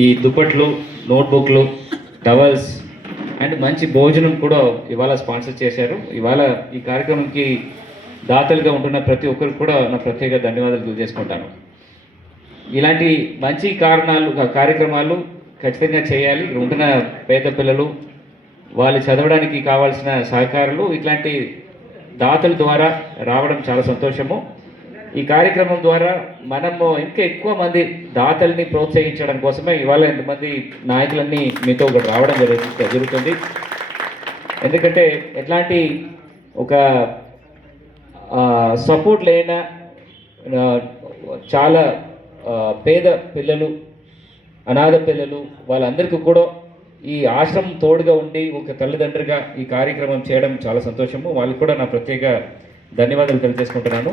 ఈ దుప్పట్లు, నోట్బుక్లు, towels and మంచి భోజనం కూడా ఇవాళ స్పాన్సర్ చేశారు. ఇవాళ ఈ కార్యక్రమంకి దాతలుగా ఉంటున్న ప్రతి ఒక్కరికి కూడా నా ప్రత్యేక ధన్యవాదాలు తెలియజేసుకుంటాను. ఇలాంటి మంచి కార్యక్రమాలు ఖచ్చితంగా చేయాలి. ఉంటున్న పేద పిల్లలు వాళ్ళు చదవడానికి కావాల్సిన సహకారాలు ఇట్లాంటి దాతల ద్వారా రావడం చాలా సంతోషము. ఈ కార్యక్రమం ద్వారా మనము ఇంకా ఎక్కువ మంది దాతల్ని ప్రోత్సహించడం కోసమే ఇవాళ ఎంతమంది నాయకులన్నీ మీతో ఒకటి రావడం జరుగుతుంది. ఎందుకంటే ఎట్లాంటి ఒక సపోర్ట్ లేన చాలా పేద పిల్లలు, అనాథ పిల్లలు వాళ్ళందరికీ కూడా ఈ ఆశ్రమం తోడుగా ఉండి ఒక తల్లిదండ్రులుగా ఈ కార్యక్రమం చేయడం చాలా సంతోషము. వాళ్ళకి కూడా నా ప్రత్యేక ధన్యవాదాలు తెలియజేసుకుంటున్నాను.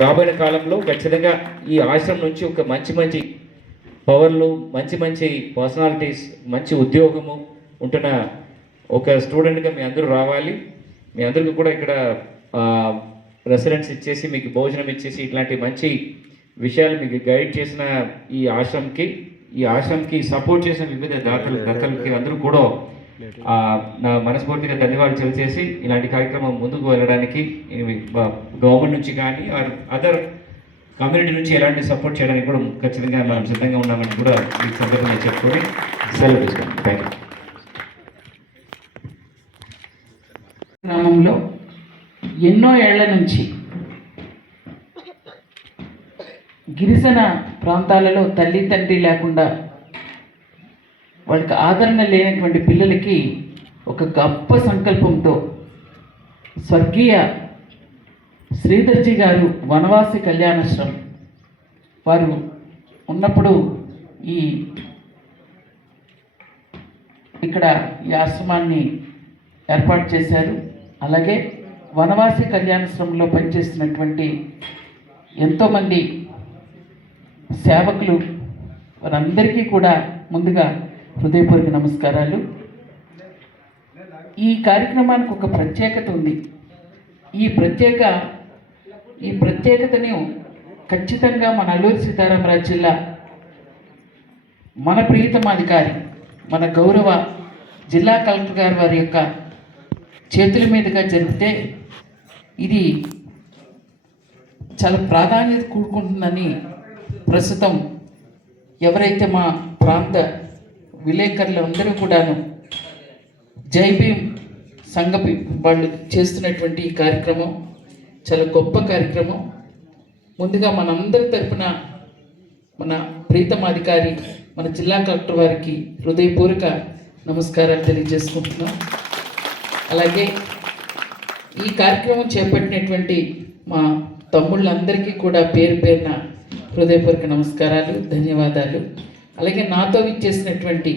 రాబోయే కాలంలో ఖచ్చితంగా ఈ ఆశ్రమం నుంచి ఒక మంచి పవర్లు, మంచి పర్సనాలిటీస్, మంచి ఉద్యోగము ఉంటున్న ఒక స్టూడెంట్గా మీ అందరూ రావాలి. మీ అందరికీ కూడా ఇక్కడ రెసిడెన్స్ ఇచ్చేసి మీకు భోజనం ఇచ్చేసి ఇట్లాంటి మంచి విషయాలు మీకు గైడ్ చేసిన ఈ ఆశ్రమంకి సపోర్ట్ చేసిన వివిధ దాతలకి అందరూ కూడా నా మనస్ఫూర్తిగా ధన్యవాదాలు తెలియజేసి ఇలాంటి కార్యక్రమం ముందుకు వెళ్ళడానికి గవర్నమెంట్ నుంచి కానీ అదర్ కమ్యూనిటీ నుంచి ఎలాంటి సపోర్ట్ చేయడానికి కూడా ఖచ్చితంగా మనం సిద్ధంగా ఉన్నామని కూడా ఈ సందర్భంగా చెప్పుకొని సెలవు తీసుకున్నాం. Thank you. గ్రామంలో ఎన్నో ఏళ్ల నుంచి గిరిజన ప్రాంతాలలో తల్లి తండ్రి లేకుండా వాళ్ళకి ఆదరణ లేనటువంటి పిల్లలకి ఒక గొప్ప సంకల్పంతో స్వర్గీయ శ్రీధర్జీ గారు వనవాసి కళ్యాణాశ్రమం వారు ఉన్నప్పుడు ఇక్కడ ఈ ఆశ్రమాన్ని ఏర్పాటు చేశారు. అలాగే వనవాసి కళ్యాణాశ్రమంలో పనిచేస్తున్నటువంటి ఎంతోమంది సేవకులు వారందరికీ కూడా ముందుగా హృదయపూర్వక నమస్కారాలు. ఈ కార్యక్రమానికి ఒక ప్రత్యేకత ఉంది. ఈ ప్రత్యేకతను ఖచ్చితంగా మన అల్లూరి సీతారామరాజు జిల్లా మన ప్రియతమాధికారి మన గౌరవ జిల్లా కలెక్టర్ గారు వారి యొక్క చేతుల మీదుగా జరిపితే ఇది చాలా ప్రాధాన్యత కూడుకుంటుందని ప్రస్తుతం ఎవరైతే మా ప్రాంత విలేకరులు అందరూ కూడాను జై భీమ్ సంఘ వాళ్ళు చేస్తున్నటువంటి ఈ కార్యక్రమం చాలా గొప్ప కార్యక్రమం. ముందుగా మనందరి తరపున మన ప్రీతమాధికారి మన జిల్లా కలెక్టర్ వారికి హృదయపూర్వక నమస్కారాలు తెలియజేసుకుంటున్నాం. అలాగే ఈ కార్యక్రమం చేపట్టినటువంటి మా తమ్ముళ్ళందరికీ కూడా పేరు పేరున హృదయపూర్వక నమస్కారాలు, ధన్యవాదాలు. అలాగే నాతో ఇచ్చేసినటువంటి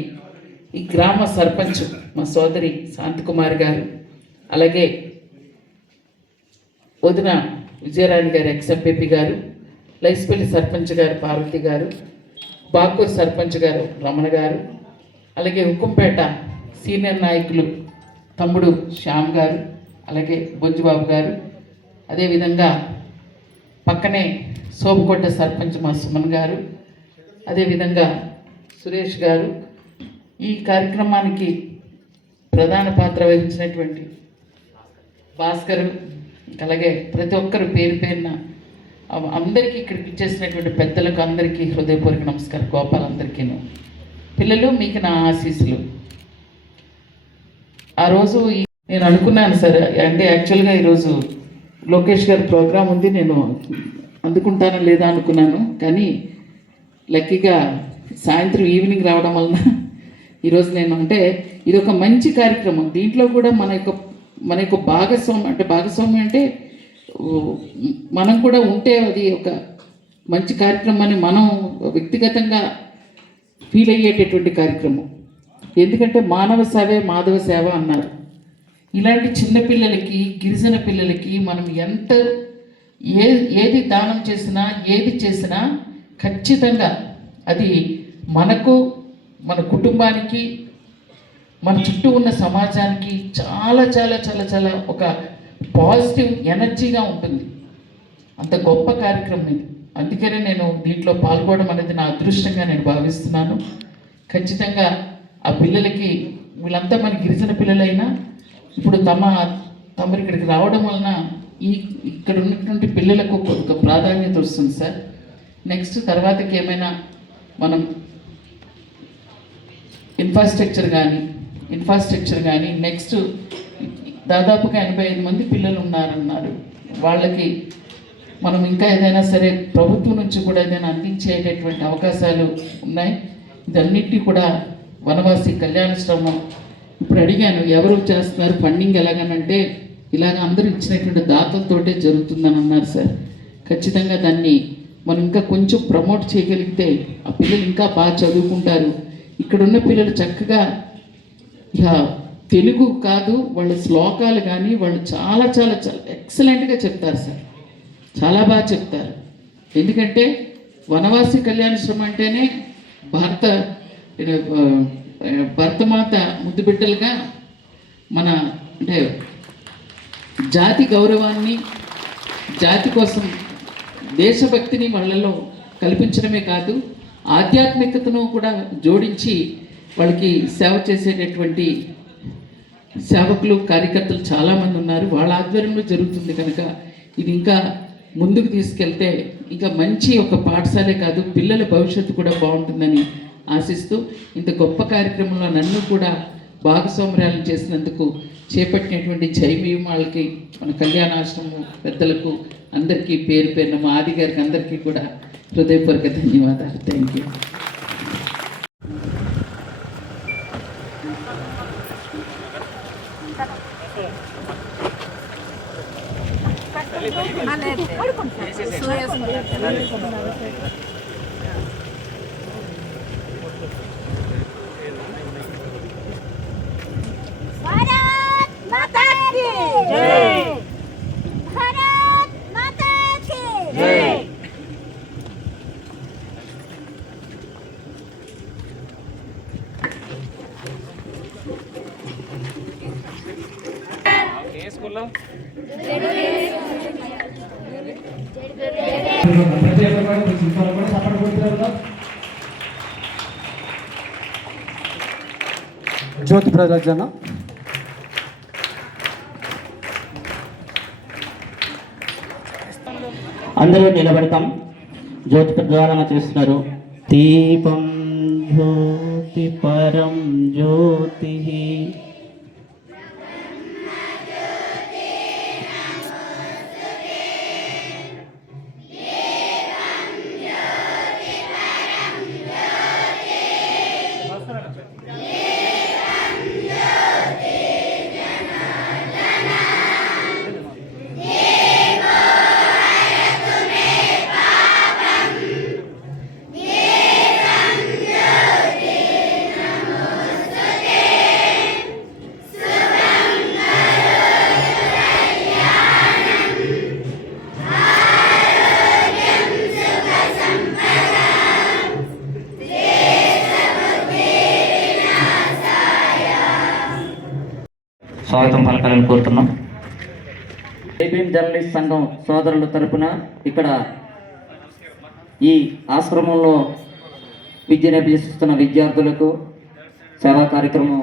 ఈ గ్రామ సర్పంచ్ మా సోదరి శాంతికుమార్ గారు, అలాగే వదిన విజయరాణి గారు ఎక్స్ఎంపీపీ గారు, లైస్పల్లి సర్పంచ్ గారు పార్వతి గారు, బాకూర్ సర్పంచ్ గారు రమణ గారు, అలాగే హుకుంపేట సీనియర్ నాయకులు తమ్ముడు శ్యామ్ గారు, అలాగే బొజ్జుబాబు గారు, అదేవిధంగా పక్కనే సోమకోట సర్పంచ్ మా సుమన్ గారు, అదేవిధంగా సురేష్ గారు, ఈ కార్యక్రమానికి ప్రధాన పాత్ర వహించినటువంటి భాస్కర్, అలాగే ప్రతి ఒక్కరు పేరు పేరున అందరికీ ఇక్కడికి ఇచ్చేసినటువంటి పెద్దలకు అందరికీ హృదయపూర్వక నమస్కారం. గోపాల్ అందరికీను. పిల్లలు మీకు నా ఆశీస్సులు. ఆ రోజు నేను అనుకున్నాను సార్, అంటే యాక్చువల్గా ఈరోజు లోకేష్ గారి ప్రోగ్రాం ఉంది, నేను అందుకుంటానా లేదా అనుకున్నాను. కానీ లక్కీగా సాయంత్రం ఈవినింగ్ రావడం వలన ఈరోజు నేను అంటే ఇది ఒక మంచి కార్యక్రమం. దీంట్లో కూడా మన యొక్క భాగస్వామ్యం అంటే మనం కూడా ఉంటే అది ఒక మంచి కార్యక్రమాన్ని మనం వ్యక్తిగతంగా ఫీల్ అయ్యేటటువంటి కార్యక్రమం. ఎందుకంటే మానవ సేవే మాధవ సేవ అన్నారు. ఇలాంటి చిన్నపిల్లలకి, గిరిజన పిల్లలకి మనం ఎంత ఏది దానం చేసినా, ఏది చేసినా ఖచ్చితంగా అది మనకు, మన కుటుంబానికి, మన చుట్టూ ఉన్న సమాజానికి చాలా చాలా చాలా చాలా ఒక పాజిటివ్ ఎనర్జీగా ఉంటుంది. అంత గొప్ప కార్యక్రమం ఇది. అందుకనే నేను దీంట్లో పాల్గొనడం అనేది నా అదృష్టంగా నేను భావిస్తున్నాను. ఖచ్చితంగా ఆ పిల్లలకి వీళ్ళంతా మన గిరిజన పిల్లలైనా ఇప్పుడు తమరు ఇక్కడికి రావడం వలన ఇక్కడ ఉన్నటువంటి పిల్లలకు ఒక ప్రాధాన్యత వస్తుంది సార్. నెక్స్ట్ తర్వాతకి ఏమైనా మనం ఇన్ఫ్రాస్ట్రక్చర్ కానీ నెక్స్ట్ దాదాపుగా 85 మంది పిల్లలు ఉన్నారన్నారు. వాళ్ళకి మనం ఇంకా ఏదైనా సరే ప్రభుత్వం నుంచి కూడా ఏదైనా అందించేటటువంటి అవకాశాలు ఉన్నాయి. ఇదన్నిటి కూడా వనవాసి కళ్యాణాశ్రమం ఇప్పుడు అడిగాను ఎవరు చేస్తున్నారు ఫండింగ్ ఎలాగనంటే ఇలాగ అందరూ ఇచ్చినటువంటి దాతలతోటే జరుగుతుందని అన్నారు సార్. ఖచ్చితంగా దాన్ని మనం ఇంకా కొంచెం ప్రమోట్ చేయగలిగితే ఆ పిల్లలు ఇంకా బాగా చదువుకుంటారు. ఇక్కడున్న పిల్లలు చక్కగా ఇక తెలుగు కాదు వాళ్ళ శ్లోకాలు కానీ వాళ్ళు చాలా చాలా చాలా ఎక్సలెంట్గా చెప్తారు సార్, చాలా బాగా చెప్తారు. ఎందుకంటే వనవాసి కళ్యాణాశ్రమం అంటేనే భరతమాత ముద్దు బిడ్డలుగా మన అంటే జాతి గౌరవాన్ని జాతి కోసం దేశభక్తిని వాళ్ళలో కల్పించడమే కాదు ఆధ్యాత్మికతను కూడా జోడించి వాళ్ళకి సేవ చేసేటటువంటి సేవకులు కార్యకర్తలు చాలామంది ఉన్నారు. వాళ్ళ ఆధ్వర్యంలో జరుగుతుంది కనుక ఇది ఇంకా ముందుకు తీసుకెళ్తే ఇంకా మంచి ఒక పాఠశాలే కాదు పిల్లల భవిష్యత్తు కూడా బాగుంటుందని ఆశిస్తూ ఇంత గొప్ప కార్యక్రమంలో నన్ను కూడా భాగస్వామ్యాలను చేసినందుకు చేపట్టినటువంటి జైమీయం వాళ్ళకి మన కళ్యాణాశ్రమం పెద్దలకు అందరికీ పేరు పేరున మా ఆది గారికి అందరికీ కూడా హృదయపూర్వక ధన్యవాదాలు. Thank you. జ్యోతి ప్రజ్వలన అందరూ నిలబడతాం. జ్యోతి ప్రజ్వలన చేస్తున్నారు. దీపం జ్యోతి పరం జ్యోతి స్వాగతం పలకాలని కోరుతున్నాం. ఏబీఎం జర్నలిస్ట్ సంఘం సోదరుల తరపున ఇక్కడ ఈ ఆశ్రమంలో విద్యను అభ్యసిస్తున్న విద్యార్థులకు సేవా కార్యక్రమం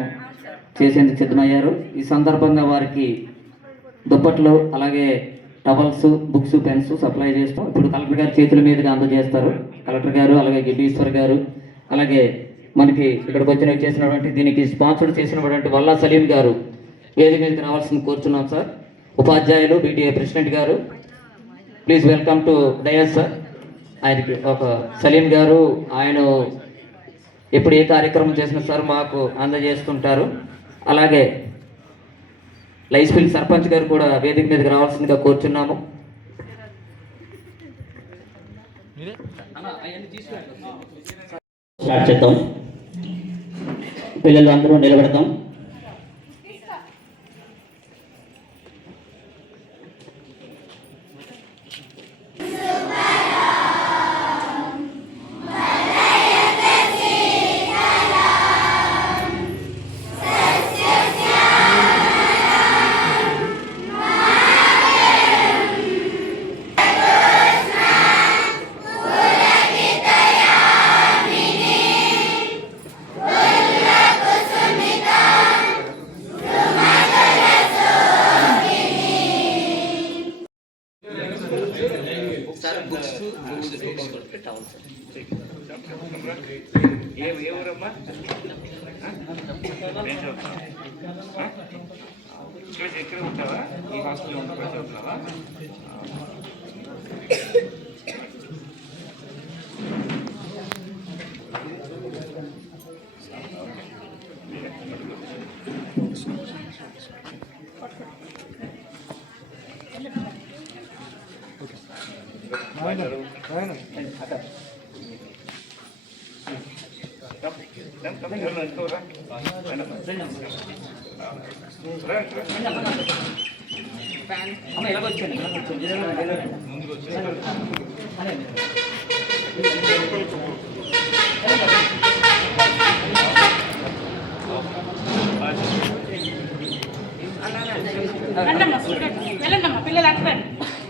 చేసేందుకు సిద్ధమయ్యారు. ఈ సందర్భంగా వారికి దుప్పట్లు అలాగే టవల్స్ బుక్స్ పెన్స్ సప్లై చేస్తాం. ఇప్పుడు కలెక్టర్ గారి చేతుల మీదుగా అందజేస్తారు. కలెక్టర్ గారు అలాగే గిబీశ్వర్ గారు అలాగే మనకి ఇక్కడికి చేసినటువంటి దీనికి స్పాన్సర్ చేసినటువంటి వల్లా సలీం గారు వేదిక మీదకి రావాల్సింది కోరుతున్నాం సార్. ఉపాధ్యాయులు బీటీఏ ప్రెసిడెంట్ గారు please welcome to dais sir. ఆయనకి ఒక సలీం గారు ఆయన ఎప్పుడు ఏ కార్యక్రమం చేసినా సార్ మాకు అందజేస్తుంటారు. అలాగే లైస్ఫిల్ సర్పంచ్ గారు కూడా వేదిక మీదకి రావాల్సిందిగా కోరుచున్నాము. స్టార్ట్ చేద్దాం. పిల్లలు అందరూ నిలబడతాం. ఏ ఊరమ్మా? ఇక్కడ ఉంటావా? ఈ హాస్టల్లో ఉంటున్నా చదువుతున్నావా?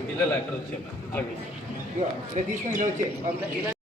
పిల్లలు అక్కడ వచ్చాము తీసుకొని వచ్చే